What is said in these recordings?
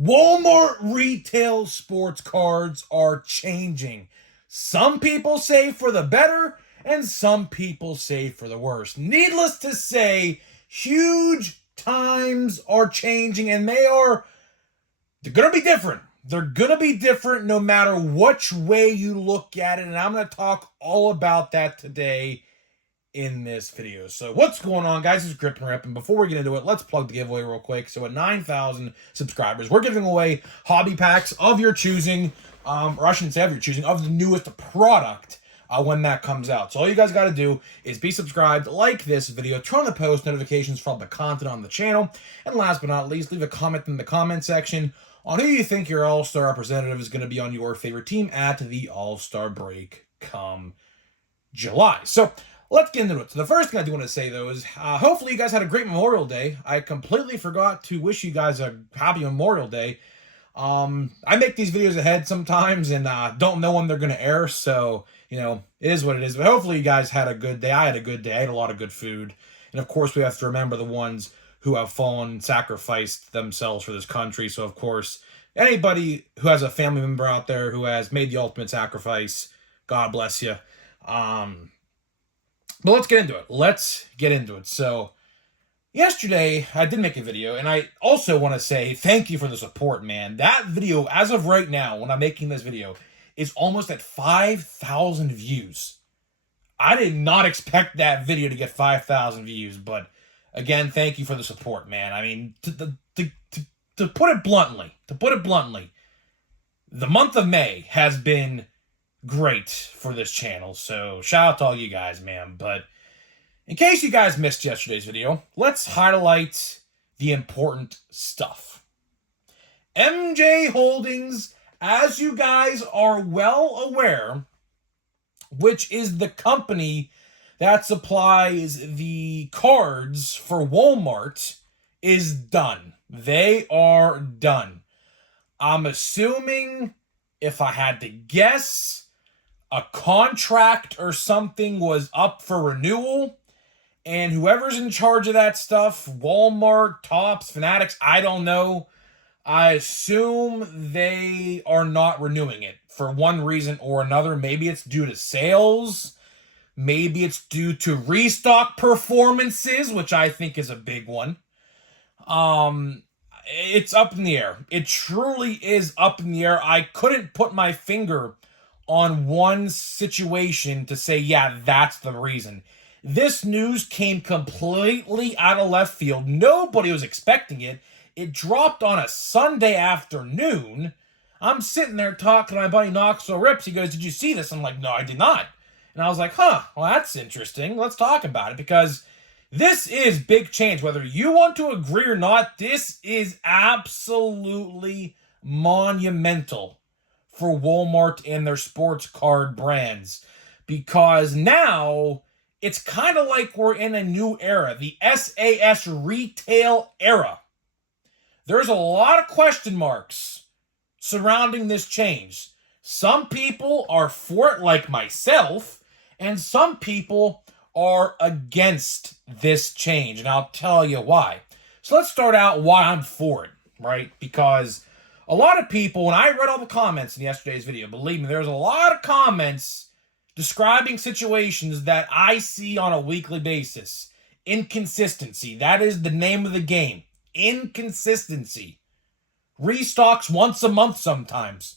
Walmart retail sports cards are changing. Some people say for the better, and some people say for the worse. Needless to say, huge times are changing, and they're gonna be different. They're gonna be different no matter which way you look at it, and I'm gonna talk all about that today in this video. So what's going on, guys? This is Grip and Rip, and before we get into it, let's plug the giveaway real quick. So at 9,000 subscribers, we're giving away hobby packs of your choosing, or I shouldn't say of your choosing, of the newest product when that comes out. So all you guys got to do is be subscribed, like this video, turn on the post notifications for all the content on the channel, and last but not least, leave a comment in the comment section on who you think your All-Star representative is going to be on your favorite team at the All-Star break come July. So let's get into it. So the first thing I do want to say, though, is hopefully you guys had a great Memorial Day. I completely forgot to wish you guys a happy Memorial Day. I make these videos ahead sometimes and don't know when they're going to air, so, you know, it is what it is. But hopefully you guys had a good day. I had a good day. I ate a lot of good food. And, of course, we have to remember the ones who have fallen, sacrificed themselves for this country. So, of course, anybody who has a family member out there who has made the ultimate sacrifice, God bless you. But let's get into it. So, yesterday, I did make a video, and I also want to say thank you for the support, man. That video, as of right now, when I'm making this video, is almost at 5,000 views. I did not expect that video to get 5,000 views, but again, thank you for the support, man. I mean, to put it bluntly, the month of May has been great for this channel, so shout out to all you guys, man. But in case you guys missed yesterday's video, let's highlight the important stuff. MJ Holdings, as you guys are well aware, which is the company that supplies the cards for Walmart, is done. They are done. I'm assuming, if I had to guess, a contract or something was up for renewal, and whoever's in charge of that stuff, Walmart, Tops, Fanatics, I don't know, I assume they are not renewing it for one reason or another. Maybe it's due to sales, maybe it's due to restock performances, which I think is a big one. It's up in the air. It truly is up in the air. I couldn't put my finger on one situation to say, yeah, that's the reason. This news came completely out of left field. Nobody was expecting it. It dropped on a Sunday afternoon. I'm sitting there talking to my buddy Knoxville Rips. He goes, "Did you see this?" I'm like, "No, I did not." And I was like, well, that's interesting. Let's talk about it, because this is big change. Whether you want to agree or not, this is absolutely monumental for Walmart and their sports card brands, because now it's kind of like we're in a new era, the SAS Retail era. There's a lot of question marks surrounding this change. Some people are for it, like myself, and some people are against this change, and I'll tell you why. So let's start out why I'm for it, right? Because a lot of people, when I read all the comments in yesterday's video, believe me, there's a lot of comments describing situations that I see on a weekly basis. Inconsistency. That is the name of the game. Inconsistency. Restocks once a month sometimes.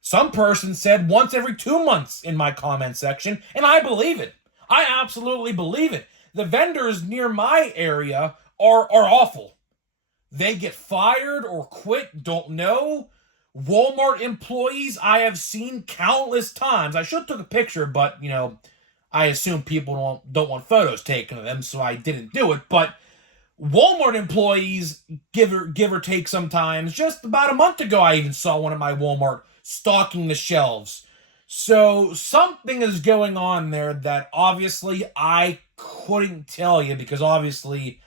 Some person said once every 2 months in my comment section, and I believe it. I absolutely believe it. The vendors near my area are awful. They get fired or quit, don't know. Walmart employees I have seen countless times. I should have took a picture, but, you know, I assume people don't want photos taken of them, so I didn't do it. But Walmart employees, give or take sometimes, just about a month ago, I even saw one at my Walmart stocking the shelves. So something is going on there that obviously I couldn't tell you, because obviously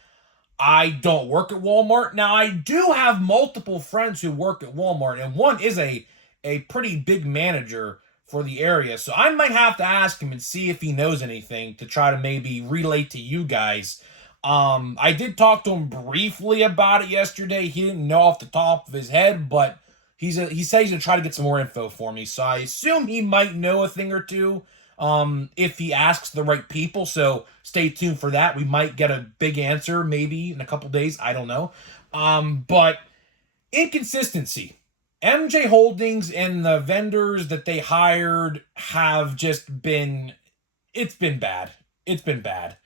I don't work at Walmart. Now, I do have multiple friends who work at Walmart, and one is a pretty big manager for the area. So I might have to ask him and see if he knows anything to try to maybe relate to you guys. I did talk to him briefly about it yesterday. He didn't know off the top of his head, but he said he's gonna try to get some more info for me. So I assume he might know a thing or two, if he asks the right people. So stay tuned for that. We might get a big answer maybe in a couple days. I don't know. But inconsistency. MJ Holdings and the vendors that they hired have just been, it's been bad. It's been bad.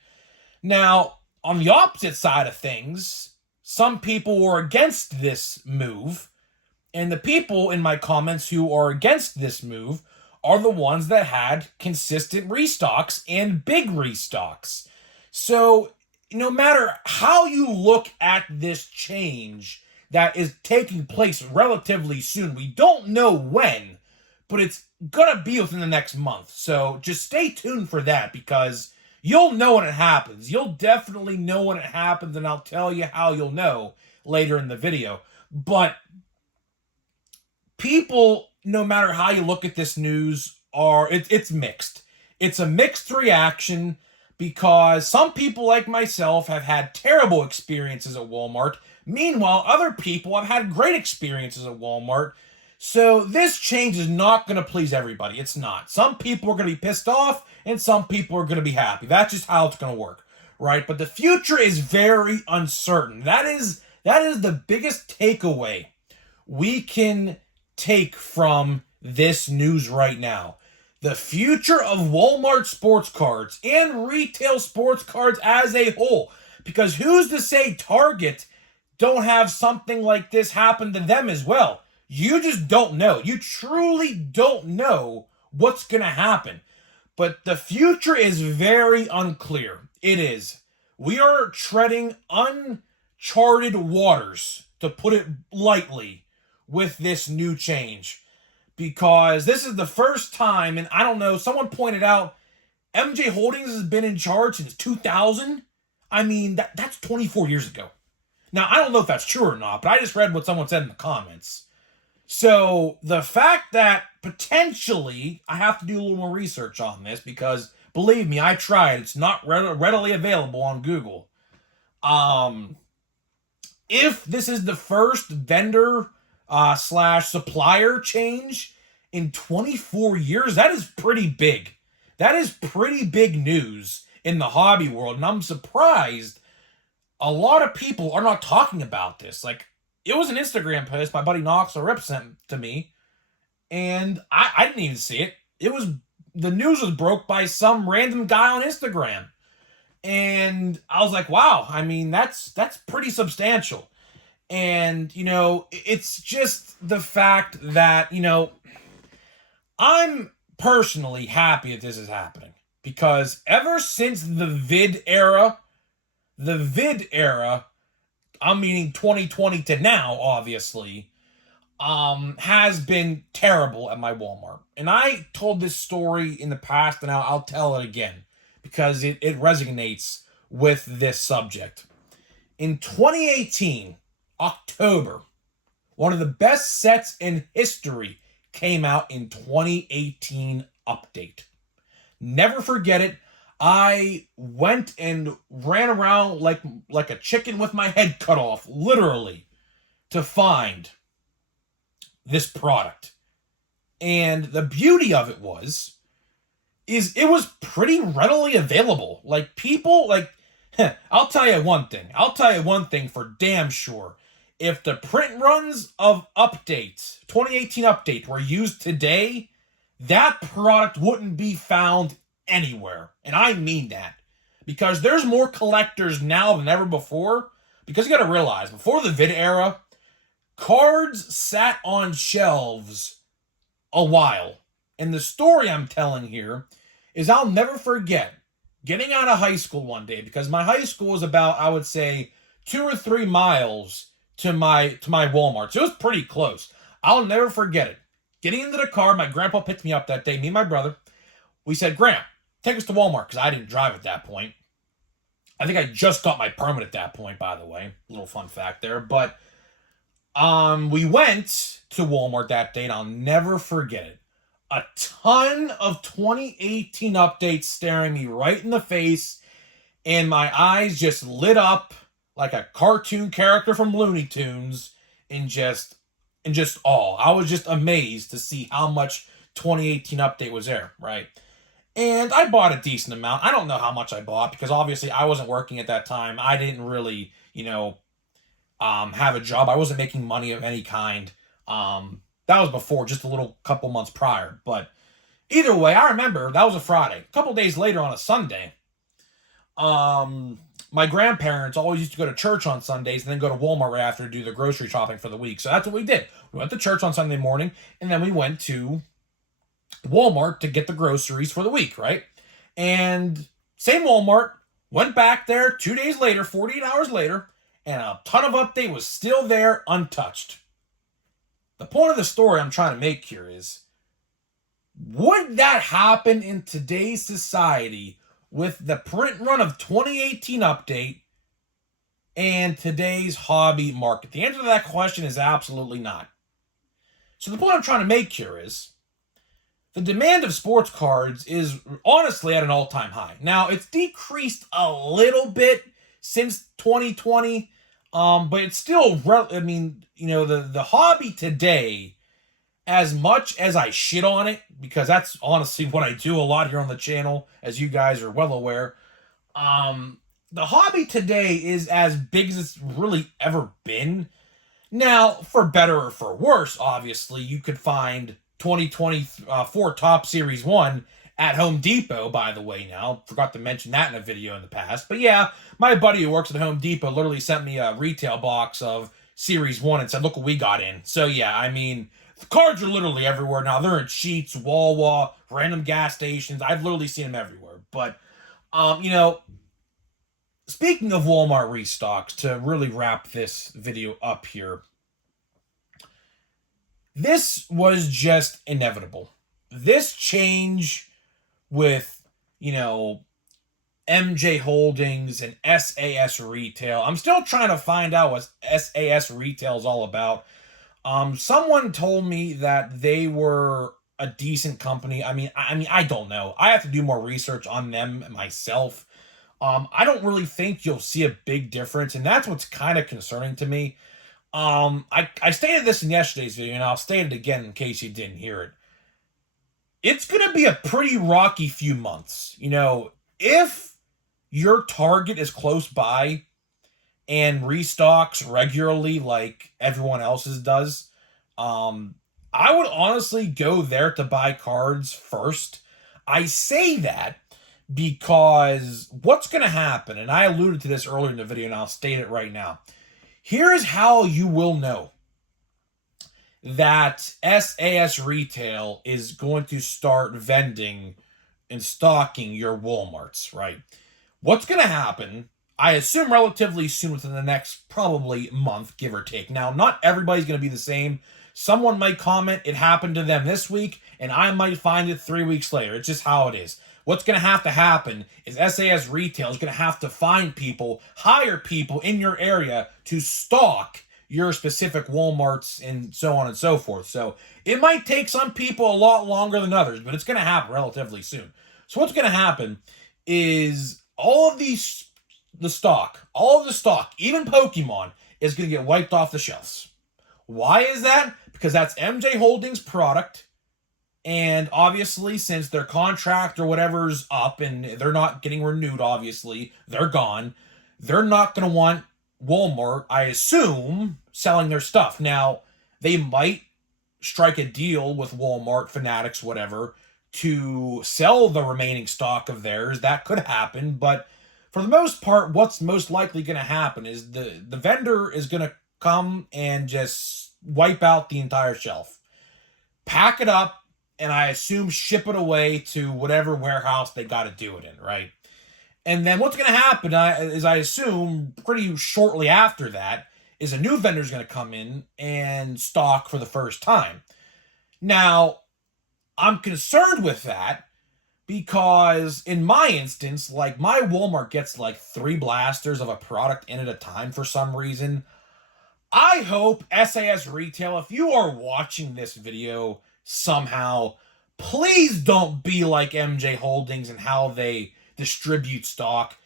Now, on the opposite side of things, some people were against this move, and the people in my comments who are against this move are the ones that had consistent restocks and big restocks. So, no matter how you look at this change that is taking place relatively soon, we don't know when, but it's gonna be within the next month. So just stay tuned for that, because you'll know when it happens. You'll definitely know when it happens, and I'll tell you how you'll know later in the video. But people, no matter how you look at this news, it's mixed. It's a mixed reaction, because some people like myself have had terrible experiences at Walmart. Meanwhile, other people have had great experiences at Walmart. So this change is not going to please everybody. It's not. Some people are going to be pissed off, and some people are going to be happy. That's just how it's going to work, right? But the future is very uncertain. That is the biggest takeaway we can take from this news right now. The future of Walmart sports cards and retail sports cards as a whole. Because who's to say Target don't have something like this happen to them as well? You just don't know. You truly don't know what's going to happen. But the future is very unclear. It is. We are treading uncharted waters, to put it lightly, with this new change. Because this is the first time, and I don't know, someone pointed out, MJ Holdings has been in charge since 2000. I mean, that's 24 years ago. Now, I don't know if that's true or not, but I just read what someone said in the comments. So, the fact that potentially, I have to do a little more research on this, because, believe me, I tried. It's not readily available on Google. If this is the first vendor slash supplier change in 24 years, that is pretty big. That is pretty big news in the hobby world, and I'm surprised a lot of people are not talking about this. Like, it was an Instagram post my buddy Knox or Rip sent to me, and I didn't even see it. The news was broke by some random guy on Instagram, and I was like, wow, I mean, that's pretty substantial. And, it's just the fact that, I'm personally happy that this is happening. Because ever since the vid era, I'm meaning 2020 to now, obviously, has been terrible at my Walmart. And I told this story in the past, and I'll tell it again, because it resonates with this subject. In 2018... October, one of the best sets in history came out in 2018 update. Never forget it. I went and ran around like a chicken with my head cut off, literally, to find this product. And the beauty of it is it was pretty readily available. Like, people, I'll tell you one thing for damn sure. If the print runs of 2018 update, were used today, that product wouldn't be found anywhere. And I mean that. Because there's more collectors now than ever before. Because you gotta realize, before the vid era, cards sat on shelves a while. And the story I'm telling here is, I'll never forget getting out of high school one day, because my high school was about, I would say, 2 or 3 miles to my Walmart. So it was pretty close. I'll never forget it. Getting into the car, my grandpa picked me up that day, me and my brother. We said, Graham, take us to Walmart, because I didn't drive at that point. I think I just got my permit at that point, by the way. Little fun fact there. But we went to Walmart that day, and I'll never forget it. A ton of 2018 updates staring me right in the face, and my eyes just lit up like a cartoon character from Looney Tunes in just awe. I was just amazed to see how much 2018 update was there, right? And I bought a decent amount. I don't know how much I bought because obviously I wasn't working at that time. I didn't really, have a job. I wasn't making money of any kind. That was before, just a little couple months prior. But either way, I remember that was a Friday. A couple days later on a Sunday, my grandparents always used to go to church on Sundays and then go to Walmart right after to do the grocery shopping for the week. So that's what we did. We went to church on Sunday morning and then we went to Walmart to get the groceries for the week, right? And same Walmart, went back there 2 days later, 48 hours later, and a ton of update was still there untouched. The point of the story I'm trying to make here is, would that happen in today's society with the print run of 2018 update and today's hobby market? The answer to that question is absolutely not. So the point I'm trying to make here is, the demand of sports cards is honestly at an all-time high. Now, it's decreased a little bit since 2020, but it's still, the hobby today, as much as I shit on it, because that's honestly what I do a lot here on the channel, as you guys are well aware, the hobby today is as big as it's really ever been. Now, for better or for worse, obviously, you could find 2024 Top Series 1 at Home Depot, by the way, now. Forgot to mention that in a video in the past. But yeah, my buddy who works at Home Depot literally sent me a retail box of Series 1 and said, look what we got in. So yeah, the cards are literally everywhere now. They're in Sheets, Wawa, random gas stations. I've literally seen them everywhere. But, speaking of Walmart restocks, to really wrap this video up here, this was just inevitable. This change with, MJ Holdings and SAS Retail. I'm still trying to find out what SAS Retail is all about. Someone told me that they were a decent company. I don't know. I have to do more research on them myself. I don't really think you'll see a big difference, and that's what's kind of concerning to me. I stated this in yesterday's video, and I'll state it again in case you didn't hear it. It's going to be a pretty rocky few months. If your Target is close by and restocks regularly like everyone else's does, I would honestly go there to buy cards first. I say that because what's going to happen, and I alluded to this earlier in the video, and I'll state it right now. Here is how you will know that SAS Retail is going to start vending and stocking your Walmarts, right? What's going to happen, I assume relatively soon, within the next probably month, give or take. Now, not everybody's going to be the same. Someone might comment, it happened to them this week, and I might find it 3 weeks later. It's just how it is. What's going to happen is SAS Retail is going to have to find people, hire people in your area to stock your specific Walmarts and so on and so forth. So it might take some people a lot longer than others, but it's going to happen relatively soon. So what's going to happen is all of the stock, even Pokemon, is going to get wiped off the shelves. Why is that? Because that's MJ Holdings product. And obviously, since their contract or whatever's up and they're not getting renewed, obviously, they're gone. They're not going to want Walmart, I assume, selling their stuff. Now, they might strike a deal with Walmart, Fanatics, whatever, to sell the remaining stock of theirs. That could happen. But for the most part, what's most likely going to happen is the vendor is going to come and just wipe out the entire shelf. Pack it up, and I assume ship it away to whatever warehouse they got to do it in, right? And then what's going to happen is, I assume, pretty shortly after that, is a new vendor's going to come in and stock for the first time. Now, I'm concerned with that because in my instance, like my Walmart gets like 3 blasters of a product in at a time for some reason. I hope SAS Retail, if you are watching this video somehow, please don't be like MJ Holdings and how they distribute stock.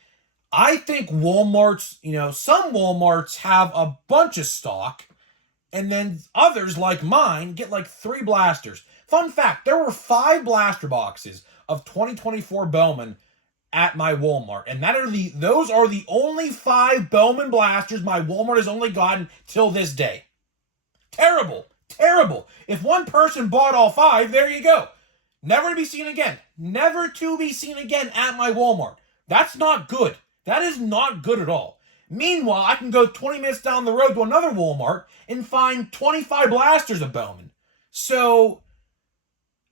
I think Walmart's, some Walmarts have a bunch of stock, and then others like mine get like 3 blasters. Fun fact, there were 5 blaster boxes of 2024 Bowman at my Walmart, and those are the only 5 Bowman blasters my Walmart has only gotten till this day. Terrible. Terrible. If one person bought all 5, there you go. Never to be seen again. Never to be seen again at my Walmart. That's not good. That is not good at all. Meanwhile, I can go 20 minutes down the road to another Walmart and find 25 blasters of Bowman. So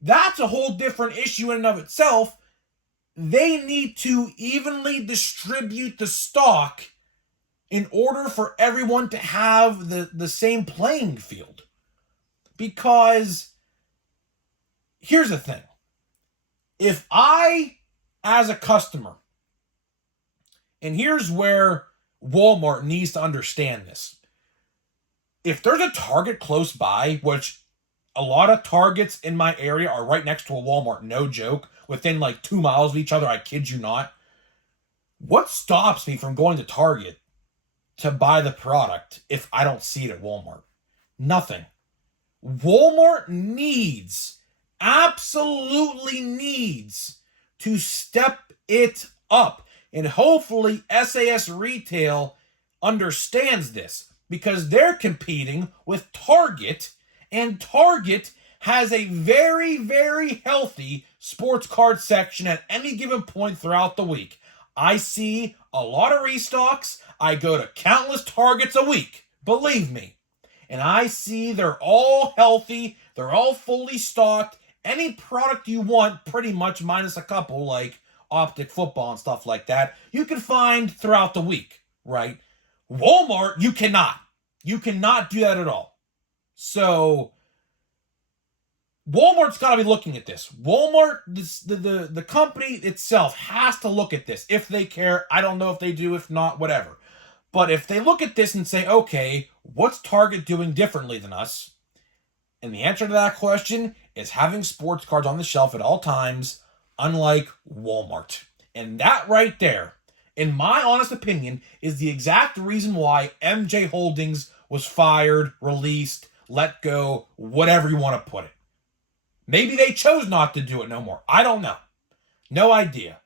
that's a whole different issue in and of itself. They need to evenly distribute the stock in order for everyone to have the same playing field. Because here's the thing. If I, as a customer, and here's where Walmart needs to understand this. If there's a Target close by, which a lot of Targets in my area are right next to a Walmart, no joke, within like 2 miles of each other, I kid you not. What stops me from going to Target to buy the product if I don't see it at Walmart? Nothing. Walmart absolutely needs to step it up. And hopefully SAS Retail understands this, because they're competing with Target, and Target has a very, very healthy sports card section at any given point throughout the week. I see a lot of restocks. I go to countless Targets a week, believe me. And I see they're all healthy. They're all fully stocked. Any product you want, pretty much minus a couple, like Optic football and stuff like that, you can find throughout the week, right? Walmart, you cannot. You cannot do that at all. So Walmart's got to be looking at this. Walmart, the company itself has to look at this. If they care, I don't know if they do, if not, whatever. But if they look at this and say, okay, what's Target doing differently than us? And the answer to that question is having sports cards on the shelf at all times, unlike Walmart. And that right there, in my honest opinion, is the exact reason why MJ Holdings was fired, released, let go, whatever you want to put it. Maybe they chose not to do it no more. I don't know. No idea.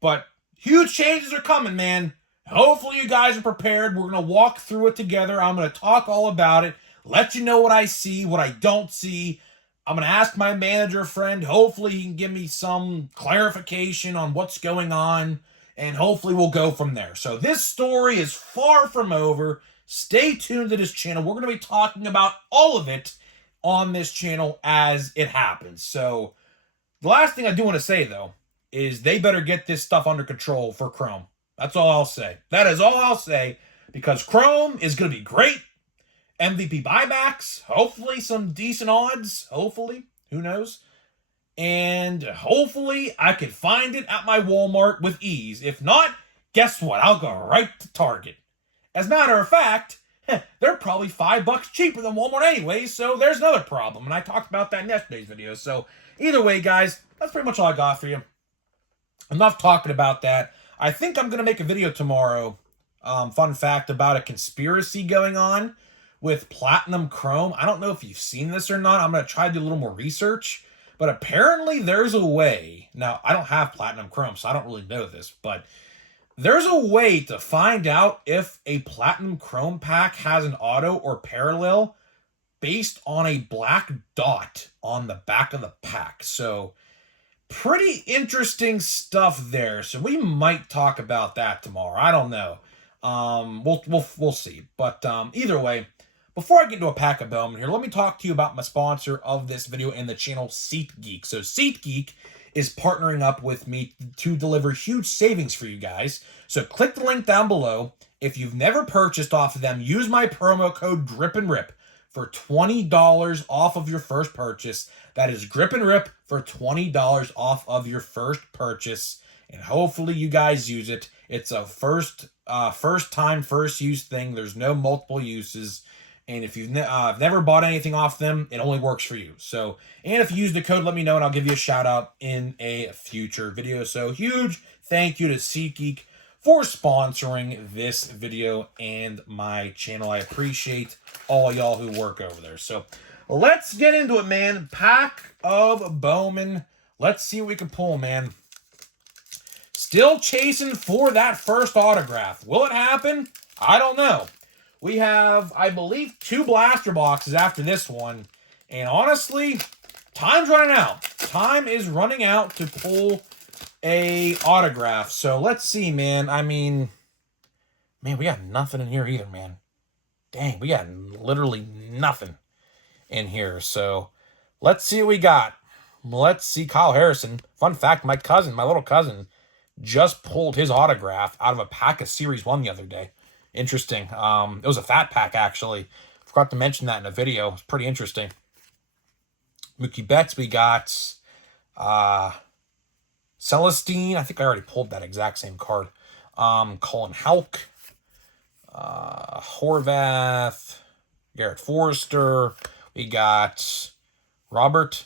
But huge changes are coming, man. Hopefully you guys are prepared. We're going to walk through it together. I'm going to talk all about it, let you know what I see, what I don't see. I'm going to ask my manager friend. Hopefully he can give me some clarification on what's going on, and hopefully we'll go from there. So this story is far from over. Stay tuned to this channel. We're going to be talking about all of it on this channel as it happens. So the last thing I do want to say, though, is they better get this stuff under control for Chrome. That's all I'll say. That is all I'll say, because Chrome is going to be great. MVP buybacks, hopefully some decent odds, hopefully, who knows? And hopefully I can find it at my Walmart with ease. If not, guess what? I'll go right to Target. As a matter of fact, they're probably $5 cheaper than Walmart anyway, so there's another problem. And I talked about that in yesterday's video. So either way, guys, that's pretty much all I got for you. Enough talking about that. I think I'm going to make a video tomorrow, fun fact, about a conspiracy going on with Platinum Chrome. I don't know if you've seen this or not. I'm going to try to do a little more research. But apparently there's a way. Now, I don't have Platinum Chrome, so I don't really know this. But there's a way to find out if a Platinum Chrome pack has an auto or parallel based on a black dot on the back of the pack. So pretty interesting stuff there. So we might talk about that tomorrow. I don't know. We'll see. But either way, before I get into a pack of Bowman here, let me talk to you about my sponsor of this video and the channel, SeatGeek. So SeatGeek is partnering up with me to deliver huge savings for you guys. So click the link down below. If you've never purchased off of them, use my promo code GRIPANDRIP for $20 off of your first purchase. That is GRIPANDRIP for $20 off of your first purchase. And hopefully you guys use it. It's a first time, first use thing. There's no multiple uses. And if you've never bought anything off them, it only works for you. So, and if you use the code, let me know, and I'll give you a shout out in a future video. So huge thank you to SeatGeek for sponsoring this video and my channel. I appreciate all y'all who work over there. So let's get into it, man. Pack of Bowman. Let's see what we can pull, man. Still chasing for that first autograph. Will it happen? I don't know. We have, I believe, 2 blaster boxes after this one. And honestly, time's running out. Time is running out to pull a autograph. So let's see, man. I mean, man, we got nothing in here either, man. Dang, we got literally nothing in here. So let's see what we got. Let's see Kyle Harrison. Fun fact, my little cousin, just pulled his autograph out of a pack of Series 1 the other day. Interesting. It was a fat pack, actually. Forgot to mention that in a video. It's pretty interesting. Mookie Betts, we got Celestine. I think I already pulled that exact same card. Colin Houck. Horvath. Garrett Forrester. We got Robert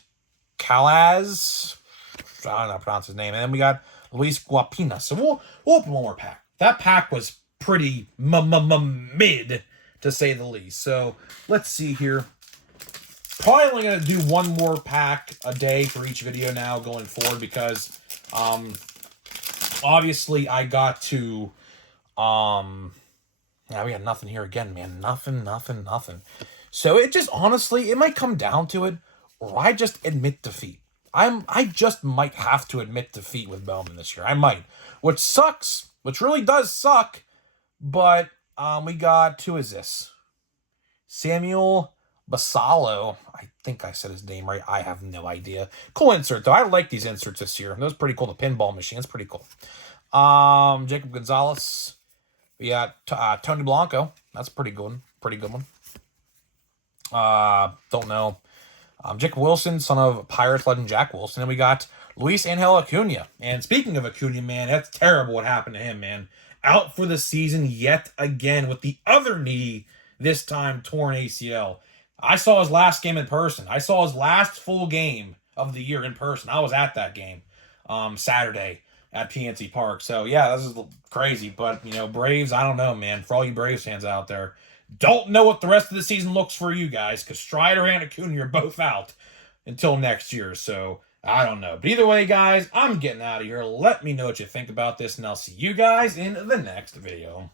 Calaz. I don't know how to pronounce his name. And then we got Luis Guapina. So we'll open one more pack. That pack was pretty mid, to say the least. So let's see here. Probably only going to do one more pack a day for each video now going forward because obviously I got to yeah, we got nothing here again, man. Nothing. So it just, honestly, it might come down to it, or I just admit defeat. I just might have to admit defeat with Bowman this year. I might. Which sucks. Which really does suck. But we got, who is this? Samuel Basalo. I think I said his name right. I have no idea. Cool insert, though. I like these inserts this year. That was pretty cool. The pinball machine. That's pretty cool. Jacob Gonzalez. We got Tony Blanco. That's a pretty good one. Pretty good one. Don't know. Jacob Wilson, son of Pirates legend Jack Wilson. And we got Luis Angel Acuna. And speaking of Acuna, man, that's terrible what happened to him, man. Out for the season yet again with the other knee, this time torn ACL. I saw his last game in person. I saw his last full game of the year in person. I was at that game Saturday at PNC Park. So, yeah, this is crazy. But, you know, Braves, I don't know, man. For all you Braves fans out there, don't know what the rest of the season looks for you guys because Strider and Acuna are both out until next year. So, I don't know. But either way, guys, I'm getting out of here. Let me know what you think about this, and I'll see you guys in the next video.